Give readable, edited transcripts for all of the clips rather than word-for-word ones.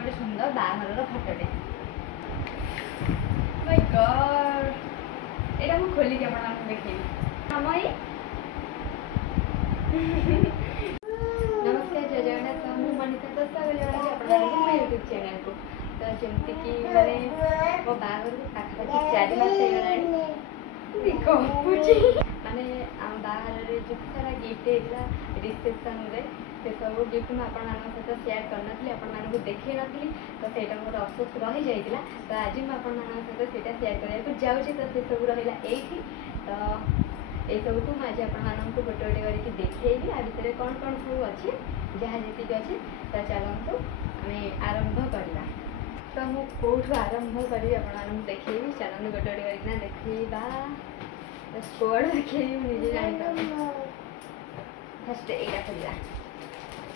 गोटे सुंदर बाहर फटोटे माय गॉड एटा मु खोली के आपन देखिबी हमई नमस्कार जय जगन्नाथ मु मनिता तो स्वागत है आपन मोर YouTube चैनल को तो जेमति कि माने मो बाहर पाखा 4 मास हे गलानी देखो पूछी माने हम बाहर रे जित सारा गिफ्ट हेला रिसेप्शन रे से सब गिफ्ट में आपण मान सहित शेयर करनथली आपण मान को देखै नथली तो सेटा मोर अफसोस रही जाइतिला तो आज मैं आपण मान सहित सेटा शेयर करिया को जाउची तो से सब रहिला एठी तो ए सब को आज आपण मान को गोटे गोटे करके देखैबी आ भीतर कोन कोन सब अछि जहा जेति के अछि तो चलंतु हमें आरंभ करला तो मु कोठु आरंभ करी आपण मान देखैबी चलंतु गोटे गोटे करके देखैबा स्कोर देखैबी निजे जानि फर्स्ट एटा करिया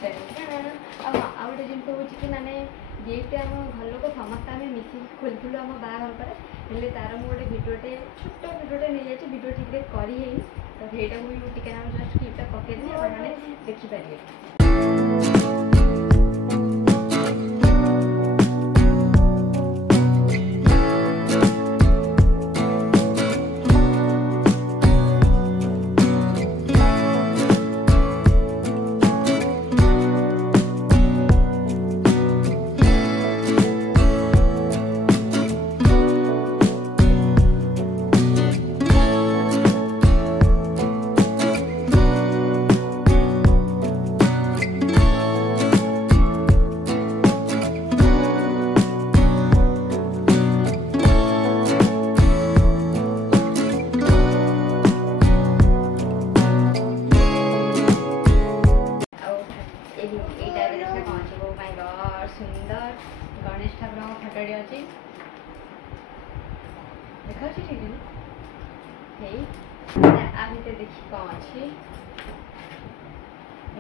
अब गोटे जिन हूँ कि माने गिफ्ट आम घर लोक समस्त आम मिसिक खोलूँ आम बाहर पर हेल्ले तार मुझे भिडियोटे छोट भिडियोटे नहीं जाए भिडियो ठीक से कर तो ସେଇଟା मुझे टिके नाम जस्ट क्लिपटा पकईदी आपने देखिपारे सुंदर गणेश ठाकुर फटोटी अच्छी देखा ठीक आ भीतर देखी कौन अच्छी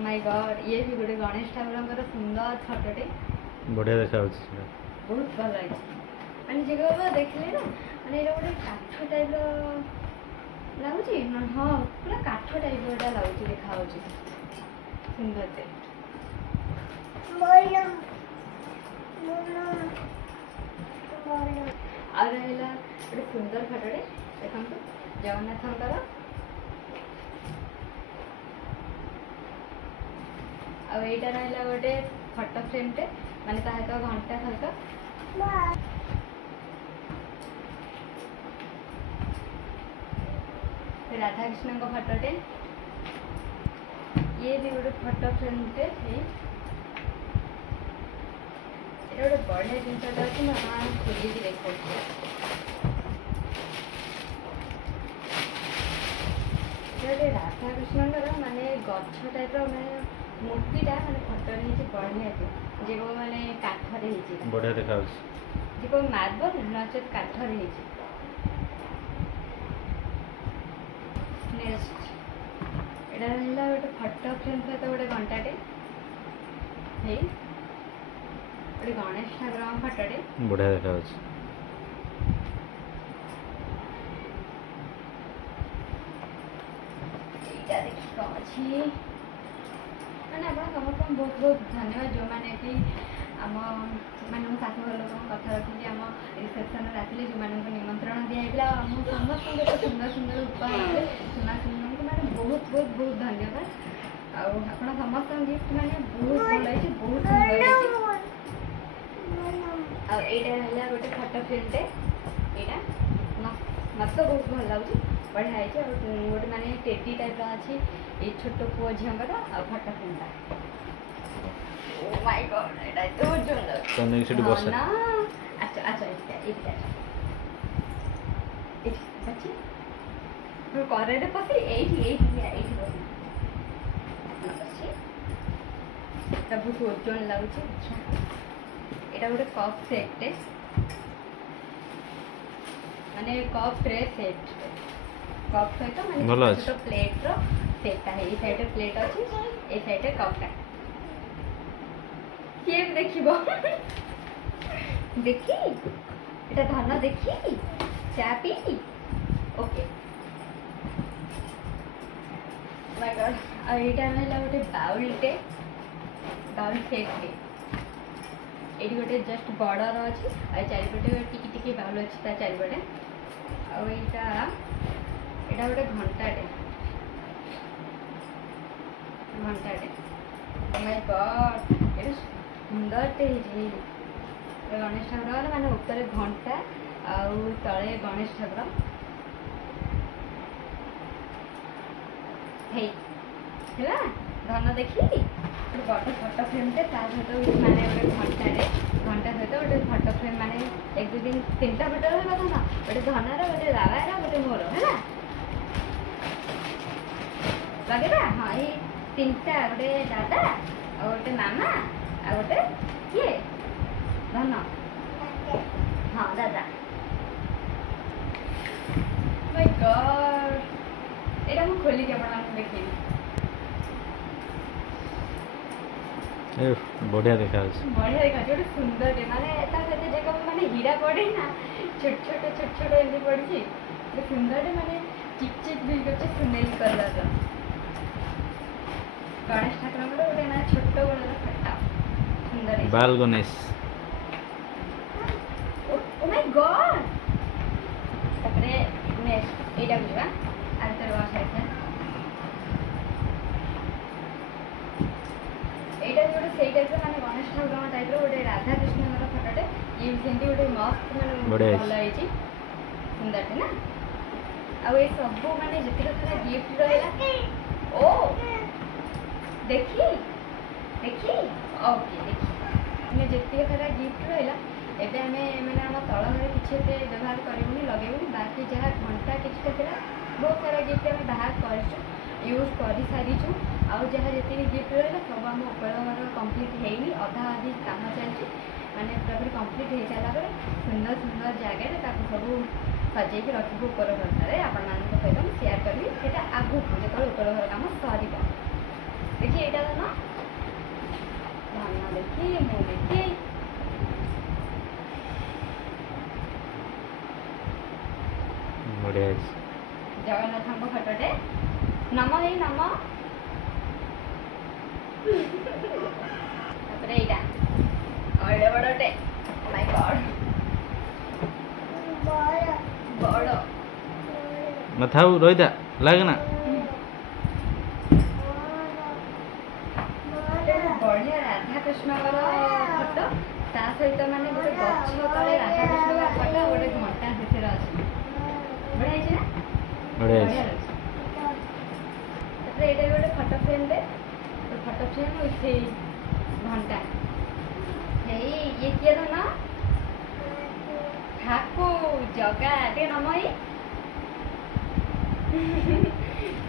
माय गॉड ये भी गोटे गणेश ठाकुर सुंदर फटोटे बढ़िया देखा बहुत भल लगे मैंने जगह देखले ना मैंने गोटे काठ टाइप लगुच हाँ पूरा काठ टाइप लगुच देखा सुंदर से आ रहा गोटे सुंदर फटोटे देखो जगन्नाथ आईटा रहा गोटे फटो फ्रेमटे माने तो घंटा सहित राधाकृष्ण फटोटे ये भी गोटे फटो फ्रेमटे गोटे बढ़िया जिनसा अच्छी मैं खोलिकी देखा गोटे राधाकृष्ण माने गछ टाइप माने मूर्तिटा माने फटो बढ़िया जे माने काठरे बढ़िया देखा जे मार्बल नचेत काठरे नेक्स्ट एटा रहा गोटे फटो फ्रेम सहित गोटे घंटाटे गोटे गणेश ठाकुर फटोटे बढ़िया देखा मैंने आप समस्त बहुत बहुत धन्यवाद जो मैंने कि आम मैं शाशु घर लोक कथा रखी आम रिसेप्शन आसले जो मैंने निमंत्रण दिखाई आम समस्त सुंदर सुंदर उपहार सुना सुना मैंने बहुत बहुत बहुत धन्यवाद आप समस्त गिफ्ट मैंने बहुत भल लगी बहुत सुंदर आईटा गोटे फटो फ्रेमटे यहाँ मत बहुत भल लगे बढ़िया है गोटे माने टेडी टाइप अच्छी ये छोट पुओ झीर आ फटो फ्रेमटा ओ माय गॉड एटा तो सुंदर ना अच्छा अच्छा करे पसी बहुत ओजन लगुच यहाँ गोटे कप सेटे माने कप ट्रे सेट कप सहित माने छोट प्लेट रो सेटा है ये साइड प्लेट अच्छी ए साइड कपटा किए देखिबो देखी एटा धान देखी चा पी ओके माय गॉड आ एटा रहला गोटे बाउलटे बाउल सेट एटी गोटे जस्ट बड़र अच्छी चारिपटे टिकी टिकी बाउल अच्छी ता चारिपटे आईटा गोटे घंटाटे माय गॉड ये सुंदरटे गणेश ठाकुर माने उत्तर घंटा आउ तले गणेश ठाकुर है धन देखी बड़ फटो फ्रेमटे सहित माने गोटे घंटा सहित गोटे फटो फ्रेम माने एक दु दिन 3टा फोटो रहा धन गोटे धनार गोटे दादार गोटे मोर है लगेगा हाँ ये 3टा गोटे दादा और गोटे मामा आ गोटे किए धन हाँ दादा माय गॉड एटा मु खोली के अपन देखी बढ़िया देखा गोटे सुंदर माने माने हीरा पड़े ना छोट छोट एमती पड़ी सुंदर माने चिकचिक भी करছে सुनेली कलर गणेश ठाकुर गोटे ना छोट बड़ फटा सुंदर बाल गणेश ओ माय गॉड तपरे नेक्स्ट एटा बुझा आंतर वास है एटा गोटे से टाइप माने गणेश ठाकुर टाइप गोटे राधा कृष्ण फटोटे ये सेमती गोटे मस्त माने भल है सुंदर ना आ ये सब माने जितने सारा गिफ्ट रहा ओ देखी देखी ओके देखी मैंने जितने सारा गिफ्ट रहा एबे हमें मैंने आम तल घर किसी व्यवहार करूनी लगेबूनी बाकी जहाँ घंटा किसी बहुत सारा गिफ्ट आम बाहर कर यूज कर सारीचु आउ जहाँ जी गिफ्ट रहा सब आम ऊपर घर कम्प्लीट होनी अधा अधी काम चलती माने पूरा कम्प्लीट हो सारा सुंदर सुंदर जगह सब सजे रखी ऊपर घर आपण सहित शेयर करी से आगू जो ऊपर घर कम सर देखिए यहाँ ना धन देखी मु देखी बढ़िया जगन्नाथ फटोटे नम है नम यहाँ बड़टे माय गॉड बड़ मथा रही था लगना बढ़िया राधा कृष्ण फटो ता सहित माने गोटे गछ तले राधा कृष्ण फटो गोटे घंटा से बढ़िया बढ़िया ये गोटे फटो फ्रेम फटो फ्रेम विथ घंटा ये किए तो ना ठाकुर जगा टे नम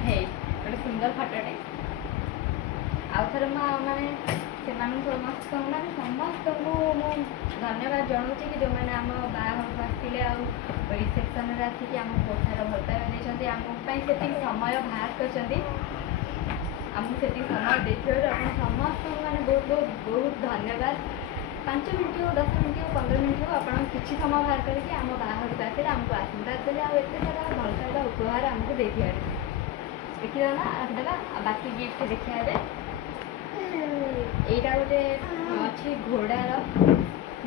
हे गोटे सुंदर फटोटे आउ थे माने समस्त समस्त धन्यवाद जनाऊँ कि जो मैंने आम बाहर आसते रिसेप्शन में आसिक आम बहुत सारा भल पाइबा आमपाई से समय बाहर कर आमको से समय देखिए समस्त मैंने बहुत बहुत बहुत धन्यवाद 5 मिनट हो 10 मिनट हो 15 मिनट हो आप किसी समय बाहर करके आम बाहर आसे आमको आशीर्वाद देते आते सारा भल पाइबा उपहार आमको देखिए देखिए ना रखिदेगा बाकी गिफ्ट देखिए यहाँ गोटे अच्छी घोड़ार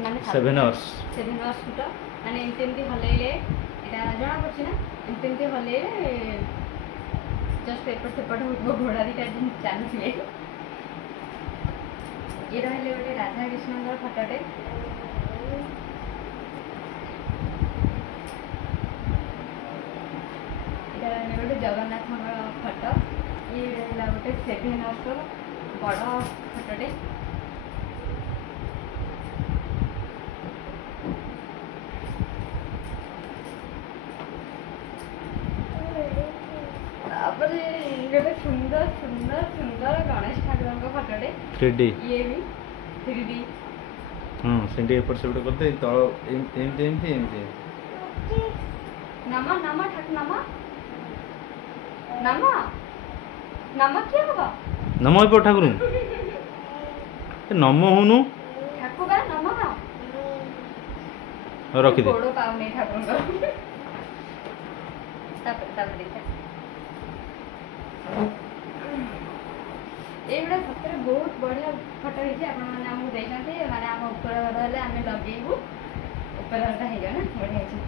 माने 7 hours फुट माने एमती हल्ले यहाँ जना पड़ी ना एमती हल्ले जस्ट एपट सेपट हो घोड़ा दीटा चलुए ये रहा गोटे राधा कृष्ण फटोटे गोटे जगन्नाथ फटो ये रहा गोटे 7 hours बड़ फटोटे गोटे सुंदर सुंदर सुंदर गणेश ठाकुर फटोटे 3D ये भी 3D हाँ सेंटी एपट सेपट करते तल एमती एमती एमती नम नम ठाकुर नम नम नम किए हम नम एपट ठाकुर नम हुनु ठाकुर बा नम रखी दे गोड़ पाऊनी ठाकुर देखा ये सतरे बहुत बढ़िया फटो होती मैंने आमको देखते मैंने आम ऊपर घर हेले आमे लगेबू ऊपर घरटा हे गयो ना बढ़िया छै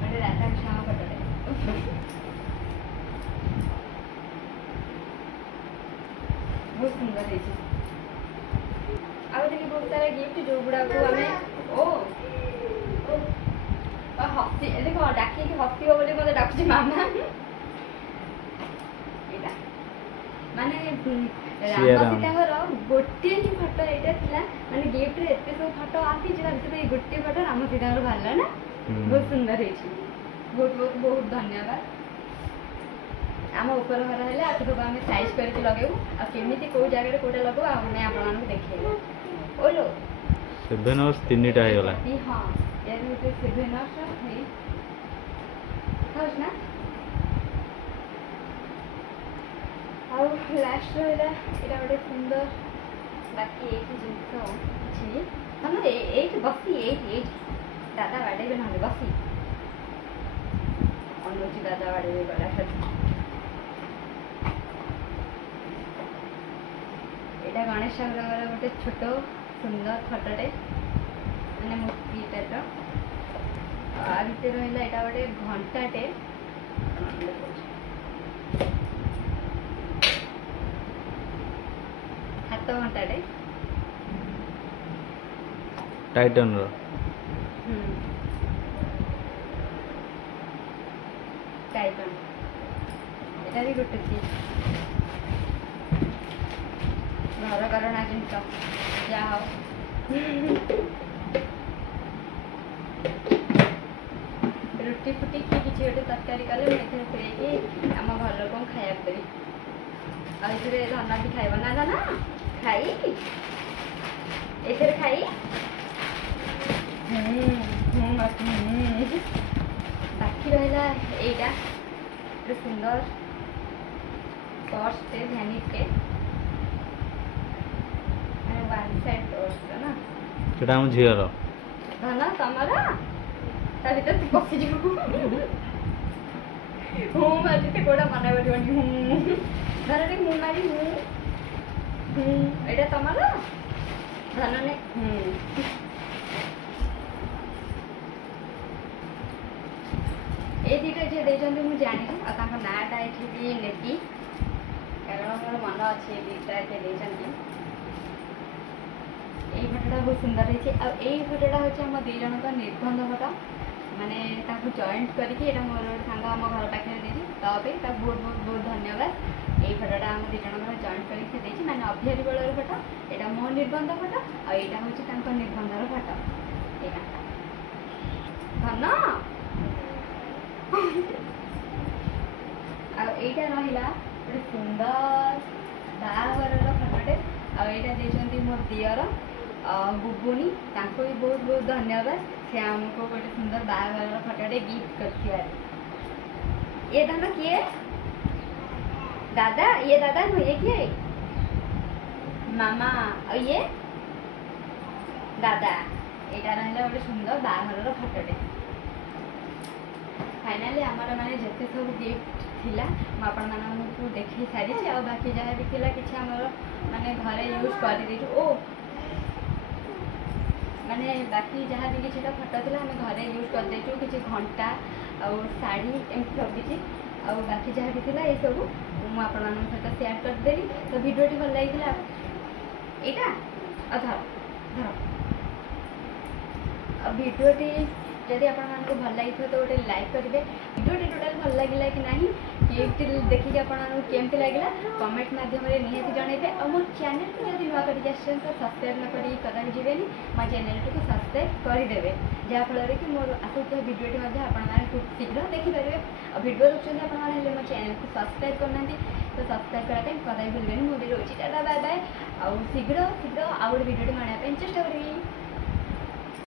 बड़े राता छाव पटले बहुत सुंदर है आउ देखि बहुत सारा गिफ्ट जो गुडा को हमें ओ हस्ती देखो डाकी कि हस्ती हो बोले मते डाकुची मामा एटा माने राम सीताଙ୍କର गोटे ही फोटो एटा थिला माने गिफ्ट रे एते सब फोटो आसी जेला भितर गोटे फोटो राम सीताଙ୍କର भाला ना बहुत सुंदर है बहुत बहुत बहुत धन्यवाद आम ऊपर घर हेले आठो आम साइज करके लगेबू आ केमिति को जगह रे कोटा लगेबू आ मैं आपन मानक देखेबू ओलो 7 आवर्स 3टा हे गला हां यार होते 7 आवर्स है ना ଆଉ ଲାଷ୍ଟ ରହିଲା ଏଇଟା ଗୋଟେ ସୁନ୍ଦର ବାକି ଏଇଠି ଜିନିଷ ଅଛି ତମେ ଏଇଠି ବସି ଏଇଠି ଦାଦା ବାଡ଼େଇବେ ନହେଲେ ବସି ଅନୁଛି ଦାଦା ବାଡ଼େଇବେ ଗଲା ଏଇଟା ଗଣେଶ ଠାକୁରଙ୍କର ଗୋଟେ ଛୋଟ ସୁନ୍ଦର ଫଟୋଟେ ମାନେ ମୂର୍ତ୍ତି ଟାଇପ୍ର ଆ ଭିତରେ ରହିଲା ଏଇଟା ଗୋଟେ ଘଣ୍ଟାଟେ हाथ घंटाटे टाइटन रो टाइटन एटा भी गोटे चीज घर करना जिनस जा हो रुटी फुटी कि किसी गोटे तरकारी कले मुझे पुरेकी आम घर लोक खाया देवी आइथरे धना भी खाइब ना धना खाई एथरे खाई बाकी रहा एटा सुंदर पर्स टे भैनिट टे वन साइड पर्स ना सेटा हम झियर धना तमरा ता भीतर तू पसी जीवु हूँ मारिते कोड़ा मना करबनी हूँ धरने मुँह मारी एटा तमरा धनने ए दुटा जे देजंती मु जानि आ तांका नाटा एठी भी नेकी कारण मोर मन अछि दुटा जे देजंती এই ফটোটা बहुत सुंदर रही आ এই ফটোটা হচ্ছে আমার দুই জনক নির্বন্ধ ফটো মানে তাকে জয়েন্ট করিকি এটা মোর সাঙ্গ আম ঘর পাখে দেছি তবে তা বহুত বহুত বহুত ধন্যবাদ এই ফটোটা আমি দুই জনক জয়েন্ট করিকি দেছি মানে অভিয়ারি বেলার ফটো এটা মো নির্বন্ধ ফটো আর এটা হচ্ছে তাঙ্ক নির্বন্ধর ফটো এটা ধন্য আর এইটা রহিলা ଗୋଟେ ସୁନ୍ଦର ବାହାଘରର ଫଟୋଟେ ଆଉ ଏଇଟା ଦେଇଛନ୍ତି ମୋ ଦିଅର बुबुनी तांको भी बहुत बहुत धन्यवाद से हमको गोटे सुंदर बाहाघर फटोटे गिफ्ट कर ये धन किए दादा ये दादा नु ये किए मामा और ये दादा एटा रहला गोटे सुंदर बाहाघर फटोटे फाइनली आमर माने जते सब गिफ्ट थिला म आपन मानू देखि सारी आ बाकी जहाँ भी थिला किछि हमर माने घरे यूज कर दी ओ माने बाकी जहाँ भी किसी फटो थी आम घरे यूज कर देचु किसी घंटा और साड़ी एमती सब किसी और बाकी जहाँ भी थी ये सब मुझे सहित शेयर करदेली तो भिडियोटी भल लगी यहाँ धर धर भिडियोटी जदि आप भल लगी तो गोटे लाइक करेंगे भिडियोटी टोटाल भल लगे कि ना गिफ्ट देखिए आपमती लगे कमेंट मध्यम निहाती जनइबे और मो चैनल को जब नुआ कर सब्सक्राइब न करी कदा भी जीवेनी मो चैनल को सब्सक्राइब करदे जहाँफल कि मोर आसुवा भिडियोटी खूब शीघ्र देखिपारे और भिडियो देखते आप मो चैनल को सब्सक्राइब करना तो सब्सक्राइब करने कदा भी भूलें मुझे रोची टाटा बाय बाय आउ शीघ्र शीघ्र आउ गोटे भिडियोटी आने चेष्टा करी।